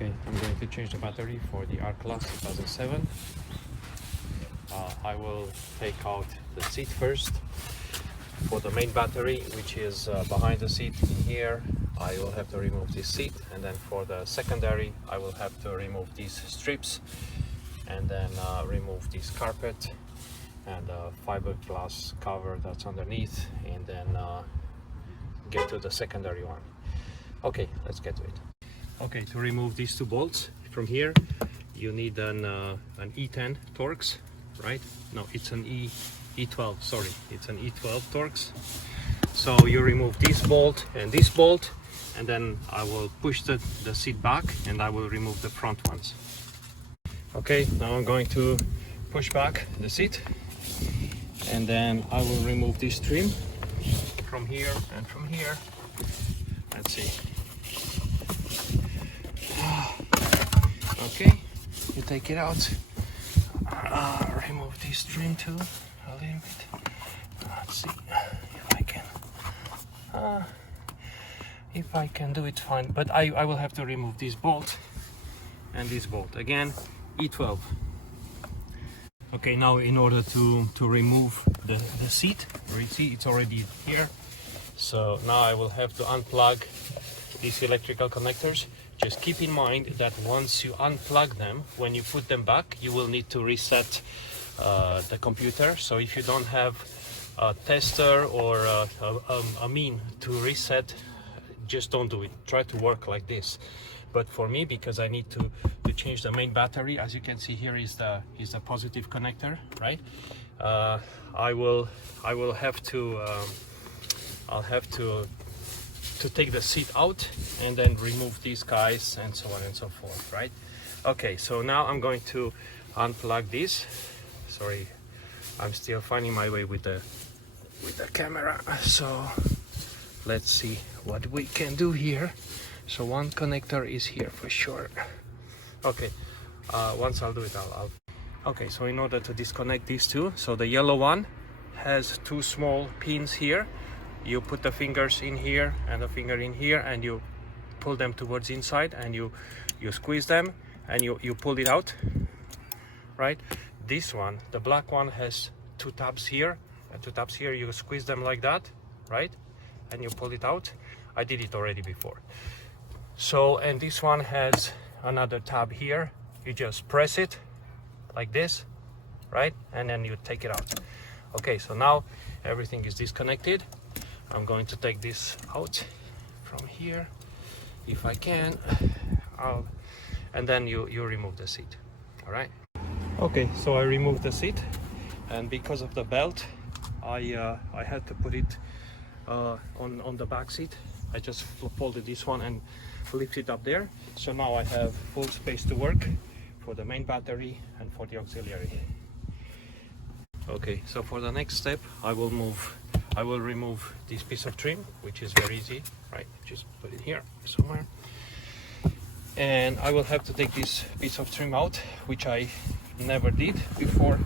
Okay, I'm going to change the battery for the R-Class 2007. I will take out the seat first. For the main battery, which is behind the seat in here, I will have to remove this seat, and then for the secondary I will have to remove these strips, and then remove this carpet and fiberglass cover that's underneath, and then get to the secondary one. Okay, let's get to it. Okay, to remove these two bolts from here, you need an E10 Torx, right? No, it's an E12, sorry, it's an E12 Torx. So you remove this bolt, and then I will push the seat back, and I will remove the front ones. Okay, now I'm going to push back the seat, and then I will remove this trim from here and from here. Let's see. Okay, you take it out. Remove this trim too a little bit. Let's see if I can do it fine, but I will have to remove this bolt and this bolt again. E12. Okay, now in order to remove the seat, you see it's already here, so now I will have to unplug these electrical connectors. Just keep in mind that once you unplug them, when you put them back, you will need to reset the computer. So if you don't have a tester or a mean to reset, just don't do it. Try to work like this. But for me, because I need to change the main battery, as you can see here is the positive connector, right? I will have to I'll have to take the seat out and then remove these guys and so on and so forth, right? Okay, so now I'm going to unplug this. Sorry, I'm still finding my way with the camera, so let's see what we can do here. So one connector is here for sure. Okay, once I'll do it, I'll okay, so in order to disconnect these two, so the yellow one has two small pins here. You put the fingers in here and the finger in here, and you pull them towards inside, and you squeeze them, and you pull it out, right? This one, the black one, has two tabs here and two tabs here. You squeeze them like that, right? And you pull it out. I did it already before. So, and this one has another tab here. You just press it like this, right? And then you take it out. Okay, so now everything is disconnected. I'm going to take this out from here if I can. And then you remove the seat. All right. Okay, so I removed the seat, and because of the belt, I had to put it on the back seat. I just folded this one and lifted it up there. So now I have full space to work for the main battery and for the auxiliary. Okay, so for the next step, I will remove this piece of trim, which is very easy, right? Just put it here somewhere. And I will have to take this piece of trim out, which I never did before.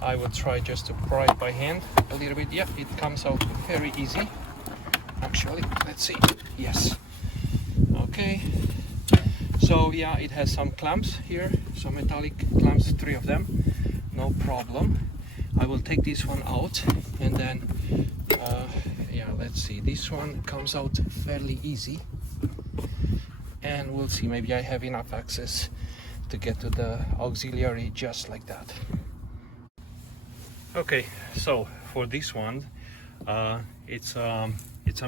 I will try just to pry it by hand a little bit. Yeah, it comes out very easy. Actually, let's see. Yes. Okay. So yeah, it has some clamps here, some metallic clamps, 3 of them. No problem. I will take this one out, and then yeah, let's see, this one comes out fairly easy, and we'll see, maybe I have enough access to get to the auxiliary just like that. Okay, so for this one, it's a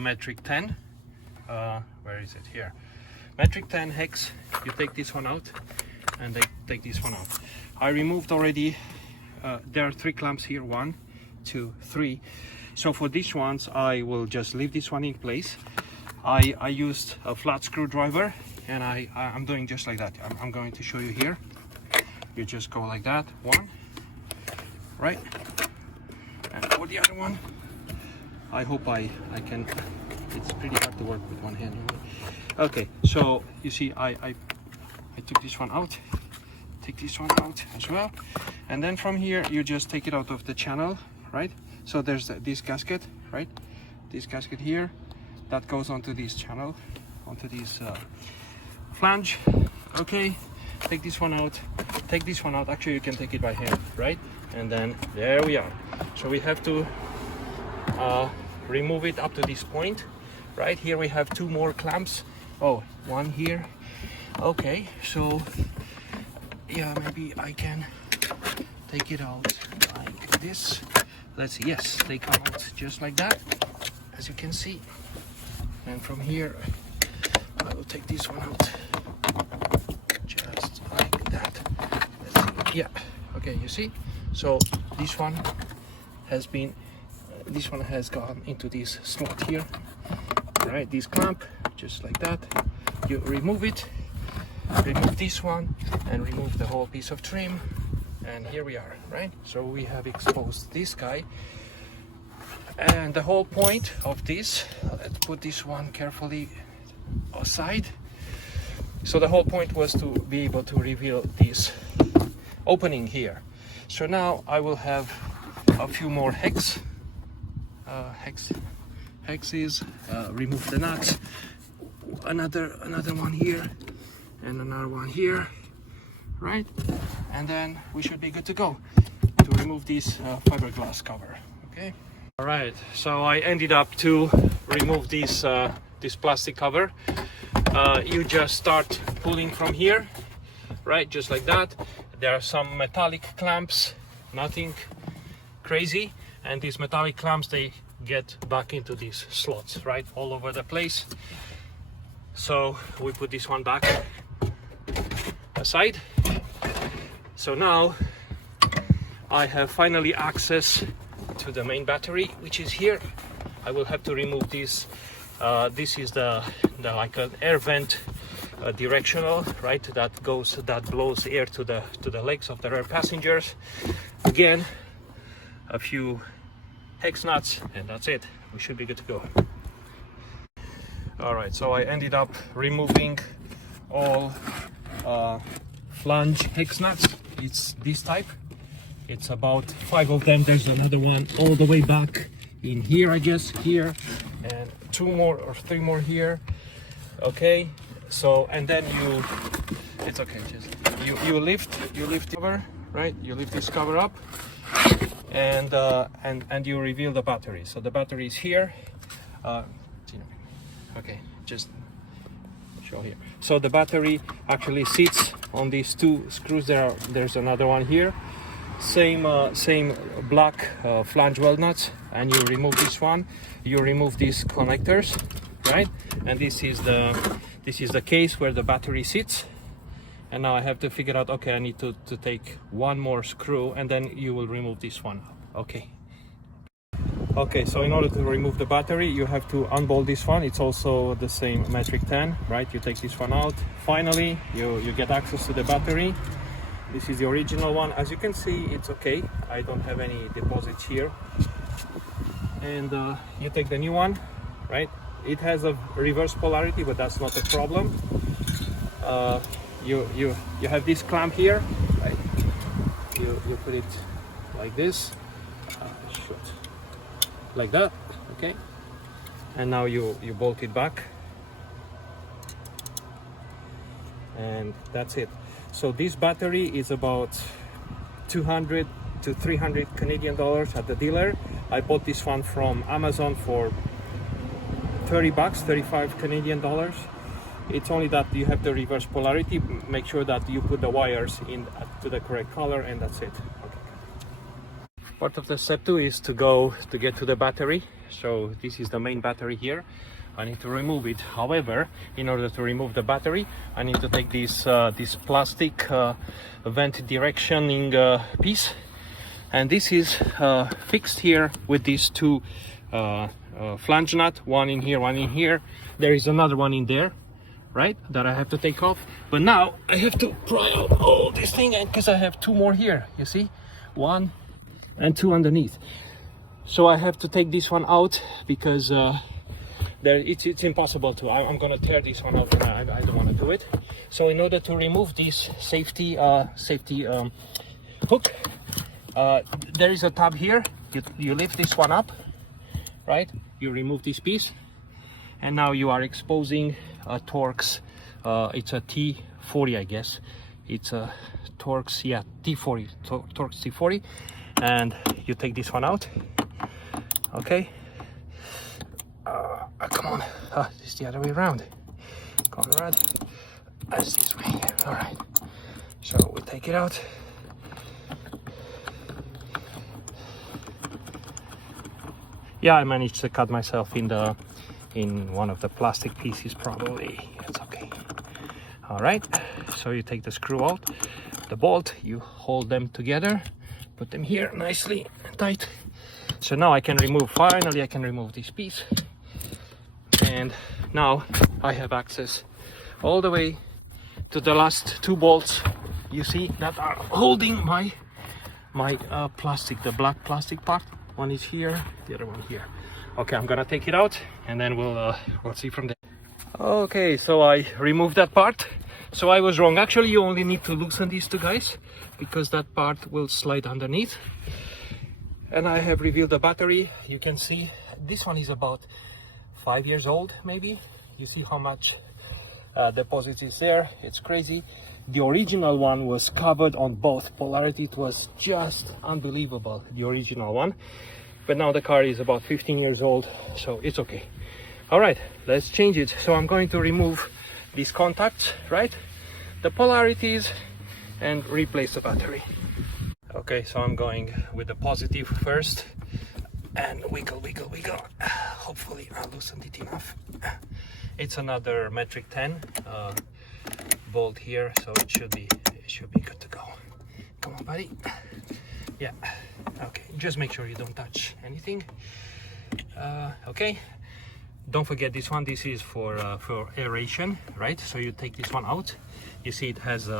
metric 10. Where is it? Here. Metric 10 hex. You take this one out, and they take this one out. I removed already. There are 3 clamps here, 1, 2, 3. So for these ones, I will just leave this one in place. I used a flat screwdriver, and I'm doing just like that. I'm going to show you here. You just go like that, 1, right? And for the other one, I hope I can. It's pretty hard to work with one hand. Okay, so you see, I took this one out. Take this one out as well, and then from here you just take it out of the channel, right? So there's this gasket, right? This gasket here that goes onto this channel, onto this flange, Okay, take this one out, take this one out. Actually, you can take it by hand, right? And then there we are. So we have to remove it up to this point. Right here we have 2 more clamps. Oh, one here. Okay, so yeah, maybe I can take it out like this. Let's see. Yes, they come out just like that, as you can see. And from here I will take this one out just like that. Let's see. Yeah, okay, you see. So this one has been this one has gone into this slot here, right? This clamp, just like that. You remove it, remove this one, and remove the whole piece of trim, and here we are, right? So we have exposed this guy, and the whole point of this, let's put this one carefully aside. So the whole point was to be able to reveal this opening here. So now I will have a few more hexes, remove the nuts, another one here, and another one here, right? And then we should be good to go to remove this fiberglass cover. Okay. All right. So I ended up to remove this this plastic cover. You just start pulling from here, right? Just like that. There are some metallic clamps, nothing crazy, and these metallic clamps, they get back into these slots, right, all over the place. So we put this one back aside. So now I have finally access to the main battery, which is here. I will have to remove this. This is the like an air vent directional, right, that blows air to the legs of the rear passengers. Again, a few hex nuts, and that's it. We should be good to go. All right, so I ended up removing all flange hex nuts. It's this type. It's about 5 of them. There's another one all the way back in here, I guess, here, and 2 more or 3 more here. Okay, so and then it's okay, just you lift the cover, right? You lift this cover up, and you reveal the battery. So the battery is here. Okay, just show here. So the battery actually sits on these 2 screws. There's another one here. Same black flange weld nuts, and you remove this one. You remove these connectors, right? And this is the case where the battery sits. And now I have to figure out, okay, I need to take 1 more screw, and then you will remove this one. Okay, so in order to remove the battery, you have to unbolt this one. It's also the same metric 10, right? You take this one out. Finally, you get access to the battery. This is the original one. As you can see, it's okay. I don't have any deposits here. And you take the new one, right? It has a reverse polarity, but that's not a problem. You have this clamp here, right? You put it like this, like that, okay? And now you bolt it back, and that's it. So this battery is about 200 to 300 Canadian dollars at the dealer. I bought this one from Amazon for 30 bucks, 35 Canadian dollars. It's only that you have the reverse polarity. Make sure that you put the wires in to the correct color, and that's it. Okay. Part of the step 2 is to get to the battery. So this is the main battery here. I need to remove it. However, in order to remove the battery, I need to take this plastic vent directioning piece, and this is fixed here with these 2 flange nut, one in here, one in here. There is another one in there, right, that I have to take off. But now I have to pry out all this thing, and because I have 2 more here, you see, 1 and 2 underneath. So I have to take this one out because it's impossible to. I'm gonna tear this one out, and I don't want to do it. So in order to remove this safety hook, there is a tab here. You lift this one up, right? You remove this piece, and now you are exposing Torque's It's a T40, I guess. It's a Torx, yeah, T40, Torx T40. And you take this one out. Okay. Come on. It's the other way around. Conrad. That's this way. All right. So we take it out. Yeah, I managed to cut myself in one of the plastic pieces, probably. It's okay. All right. So you take the screw out, the bolt, you hold them together, put them here nicely tight. So now I can remove, finally I can remove this piece. And now I have access all the way to the last two bolts you see that are holding my plastic, the black plastic part. One is here, the other one here. Okay, I'm gonna take it out and then we'll see from there. Okay, so I removed that part. So I was wrong. Actually, you only need to loosen these two guys because that part will slide underneath. And I have revealed the battery. You can see this one is about 5 years old, maybe. You see how much deposit is there. It's crazy. The original one was covered on both polarity. It was just unbelievable, the original one. But now the car is about 15 years old, so it's okay. All right, let's change it. So I'm going to remove these contacts, right? The polarities, and replace the battery. Okay, so I'm going with the positive first. And wiggle, wiggle, wiggle. Hopefully I'll loosen it enough. It's another metric 10 bolt here, so it should be good to go. Come on, buddy. Yeah. Okay. Just make sure you don't touch anything. Okay. Don't forget this one. This is for aeration, right? So you take this one out. You see it has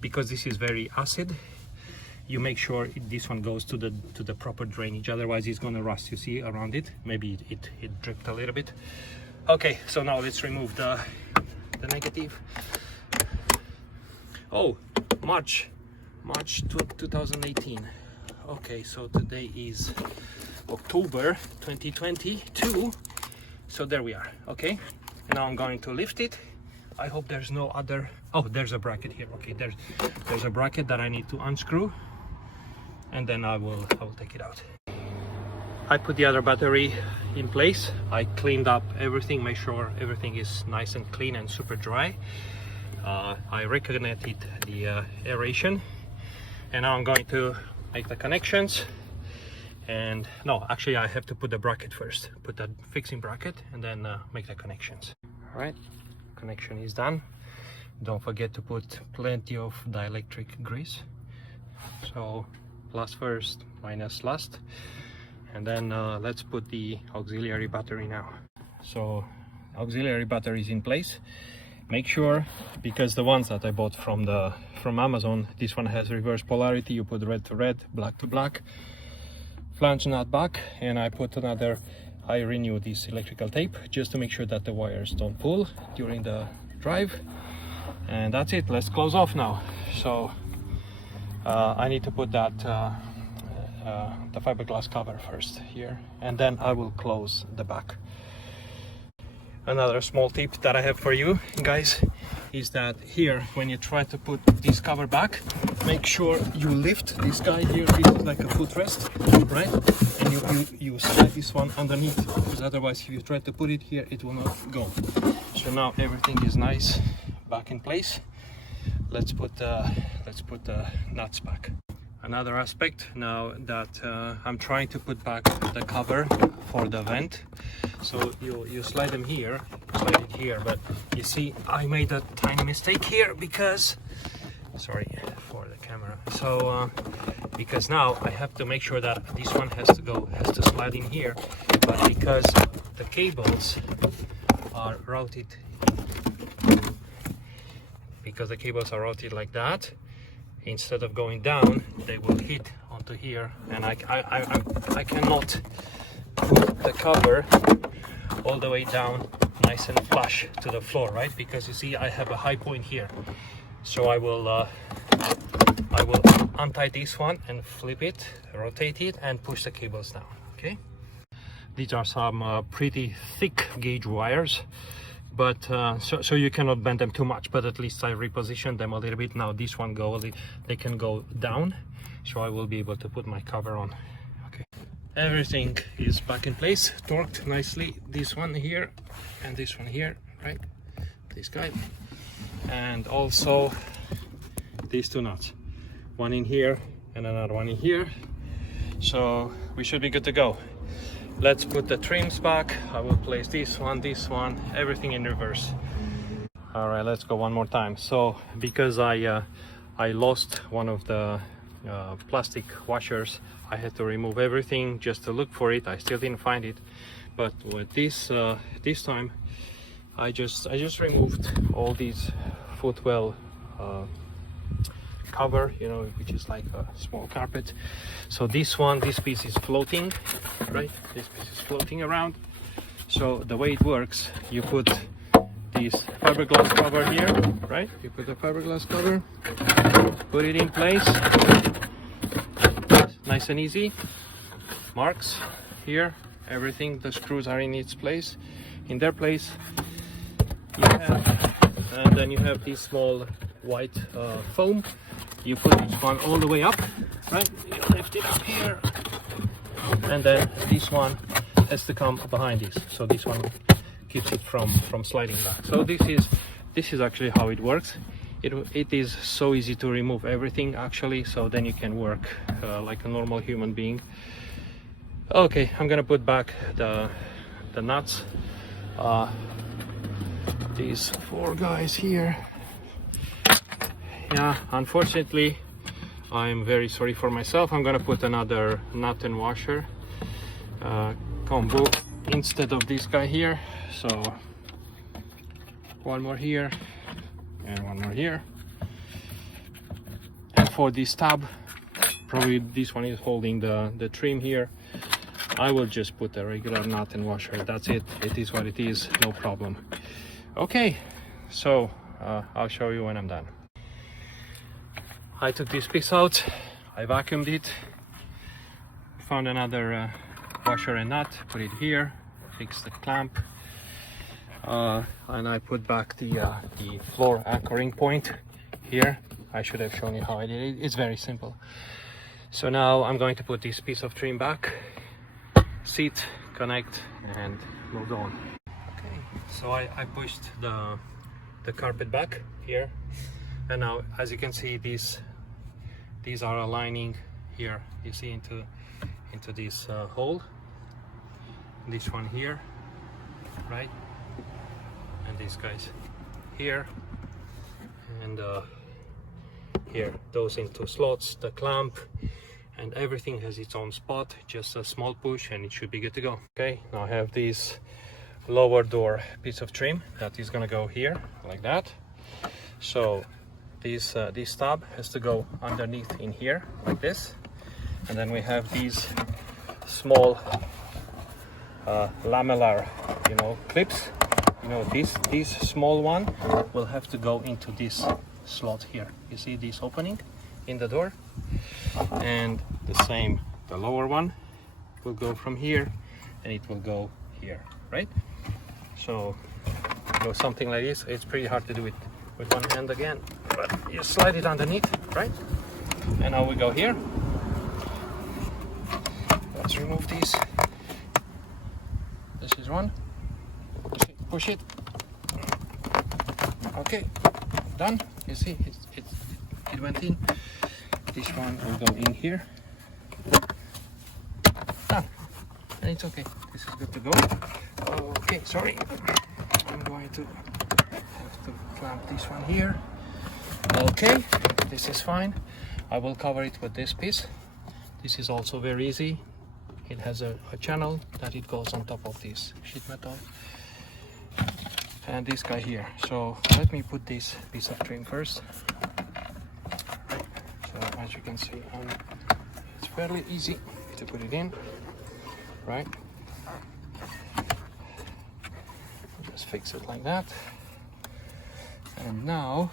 because this is very acid. You make sure this one goes to the proper drainage, otherwise it's gonna rust. You see around it, maybe it dripped a little bit. Okay, so now let's remove the negative. Oh, March 2018. Okay, so today is October 2022. So there we are. Okay, now I'm going to lift it. I hope there's no other. Oh, there's a bracket here. Okay, there's a bracket that I need to unscrew, and then I will take it out. I put the other battery in place. I cleaned up everything, make sure everything is nice and clean and super dry. I reconnected the aeration, and now I'm going to make the connections. And no, actually I have to put the bracket first, put that fixing bracket, and then make the connections. All right, connection is done. Don't forget to put plenty of dielectric grease. So plus first, minus last. And then let's put the auxiliary battery now. So auxiliary battery is in place. Make sure, because the ones that I bought from Amazon, this one has reverse polarity. You put red to red, black to black. Flange nut back, and I renew this electrical tape just to make sure that the wires don't pull during the drive. And that's it. Let's close off now. So I need to put that the fiberglass cover first here, and then I will close the back. Another small tip that I have for you guys is that here, when you try to put this cover back, make sure you lift this guy here. This is like a footrest, right? And you slide this one underneath, because otherwise if you try to put it here, it will not go. So now everything is nice back in place. Let's put the nuts back. Another aspect now that I'm trying to put back the cover for the vent. So you slide them here, slide it here, but you see I made a tiny mistake here because, sorry for the camera. So because now I have to make sure that this one has to slide in here, but because the cables are routed, like that, instead of going down, they will hit onto here, and I cannot put the cover all the way down nice and flush to the floor, right? Because you see I have a high point here. So I will untie this one and flip it, rotate it, and push the cables down. Okay, these are some pretty thick gauge wires. but so you cannot bend them too much, but at least I repositioned them a little bit. Now this one they can go down, so I will be able to put my cover on. Okay, everything is back in place, torqued nicely. This one here and this one here, right? This guy, and also these two nuts, one in here and another one in here, so we should be good to go. Let's put the trims back. I will place this one, everything in reverse. All right, let's go one more time. So because I lost one of the plastic washers, I had to remove everything just to look for it. I still didn't find it, but with this this time I just removed all these footwell cover, you know, which is like a small carpet. So this piece is floating, right? This piece is floating around. So the way it works, you put this fiberglass cover here, right? You put the fiberglass cover, put it in place, nice and easy. Marks here, everything, the screws are in its place, in their place. And then you have this small white foam. You put this one all the way up, right? You lift it up here, and then this one has to come behind this, so this one keeps it from sliding back. So this is actually how it works. It is so easy to remove everything actually, so then you can work like a normal human being. Okay, I'm gonna put back the nuts. These four guys here. Yeah, unfortunately, I'm very sorry for myself. I'm gonna put another nut and washer combo instead of this guy here. So one more here and one more here. And for this tab, probably this one is holding the trim here. I will just put a regular nut and washer. That's it. It is what it is. No problem. Okay, so I'll show you when I'm done. I took this piece out, I vacuumed it, found another washer and nut, put it here, fixed the clamp, and I put back the floor anchoring point here. I should have shown you how I did it. It's very simple. So now I'm going to put this piece of trim back, seat, connect, and move on. Okay, so I pushed the carpet back here, and now as you can see, these are aligning here, you see, into this hole, this one here, right, and these guys here, and here, those into slots, the clamp, and everything has its own spot, just a small push and it should be good to go. Okay, now I have this lower door piece of trim that is gonna go here like that. So this tab has to go underneath in here like this, and then we have these small lamellar, you know, clips. You know, this small one will have to go into this slot here. You see this opening in the door, and the lower one will go from here and it will go here, right? So you know, something like this, it's pretty hard to do it with one hand again, but you slide it underneath, right? And now we go here. Let's remove these. This is one. Push it. Okay, done. You see, it went in. This one will go in here. Done. And it's okay. This is good to go. Okay, sorry. I'm going to have to clamp this one here. Okay, this is fine. I will cover it with this piece. This is also very easy. It has a channel that it goes on top of this sheet metal. And this guy here. So let me put this piece of trim first. Right. So as you can see, it's fairly easy to put it in, right? Just fix it like that. And now,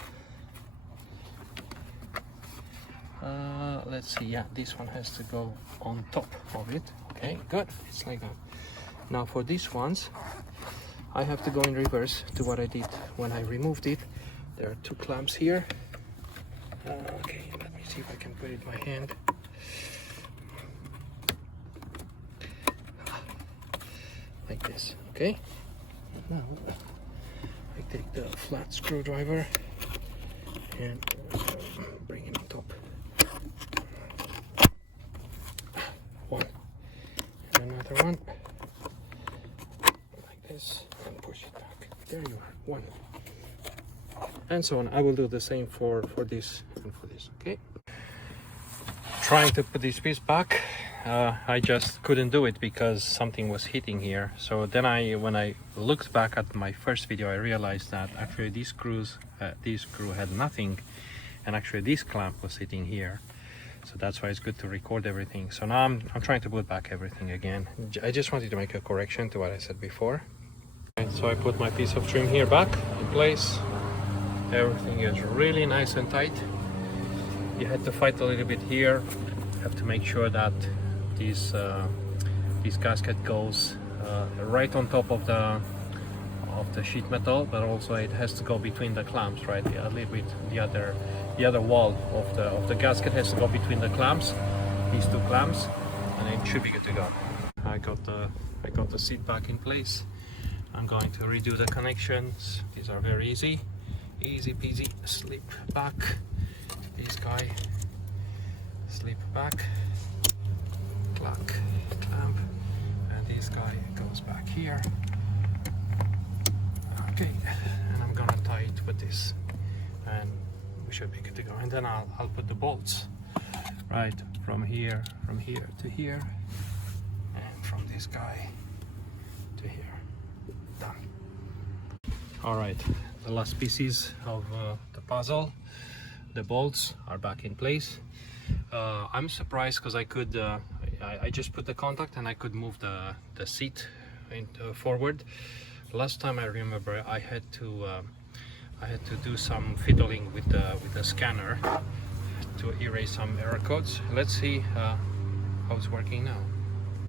let's see, yeah, this one has to go on top of it. Okay, good, it's like that. Now for these ones, I have to go in reverse to what I did when I removed it. There are two clamps here. Okay, let me see if I can put it in my hand. Like this, okay? Now I take the flat screwdriver and bring it on top. One and another one, like this, and push it back. There you are, one. And so on. I will do the same for this and for this, okay? Trying to put this piece back, I just couldn't do it because something was hitting here. So then when I looked back at my first video, I realized that actually these screw had nothing, and actually this clamp was sitting here. So that's why it's good to record everything. So now I'm trying to put back everything again. I just wanted to make a correction to what I said before. And so I put my piece of trim here back in place. Everything is really nice and tight. You had to fight a little bit here. Have to make sure that this gasket goes right on top of the sheet metal, but also it has to go between the clamps, right? A little bit the other wall of the gasket has to go between the clamps, these two clamps, and it should be good to go. I got the seat back in place. I'm going to redo the connections. These are very easy peasy. Slip back this guy, slip back, clamp, and this guy goes back here. Okay, and I'm gonna tie it with this, and we should be good to go. And then I'll put the bolts right from here to here, and from this guy to here. Done. All right, the last pieces of the puzzle, the bolts are back in place. I'm surprised because I just put the contact and I could move the seat forward. Last time I remember I had to do some fiddling with the scanner to erase some error codes. Let's see how it's working now.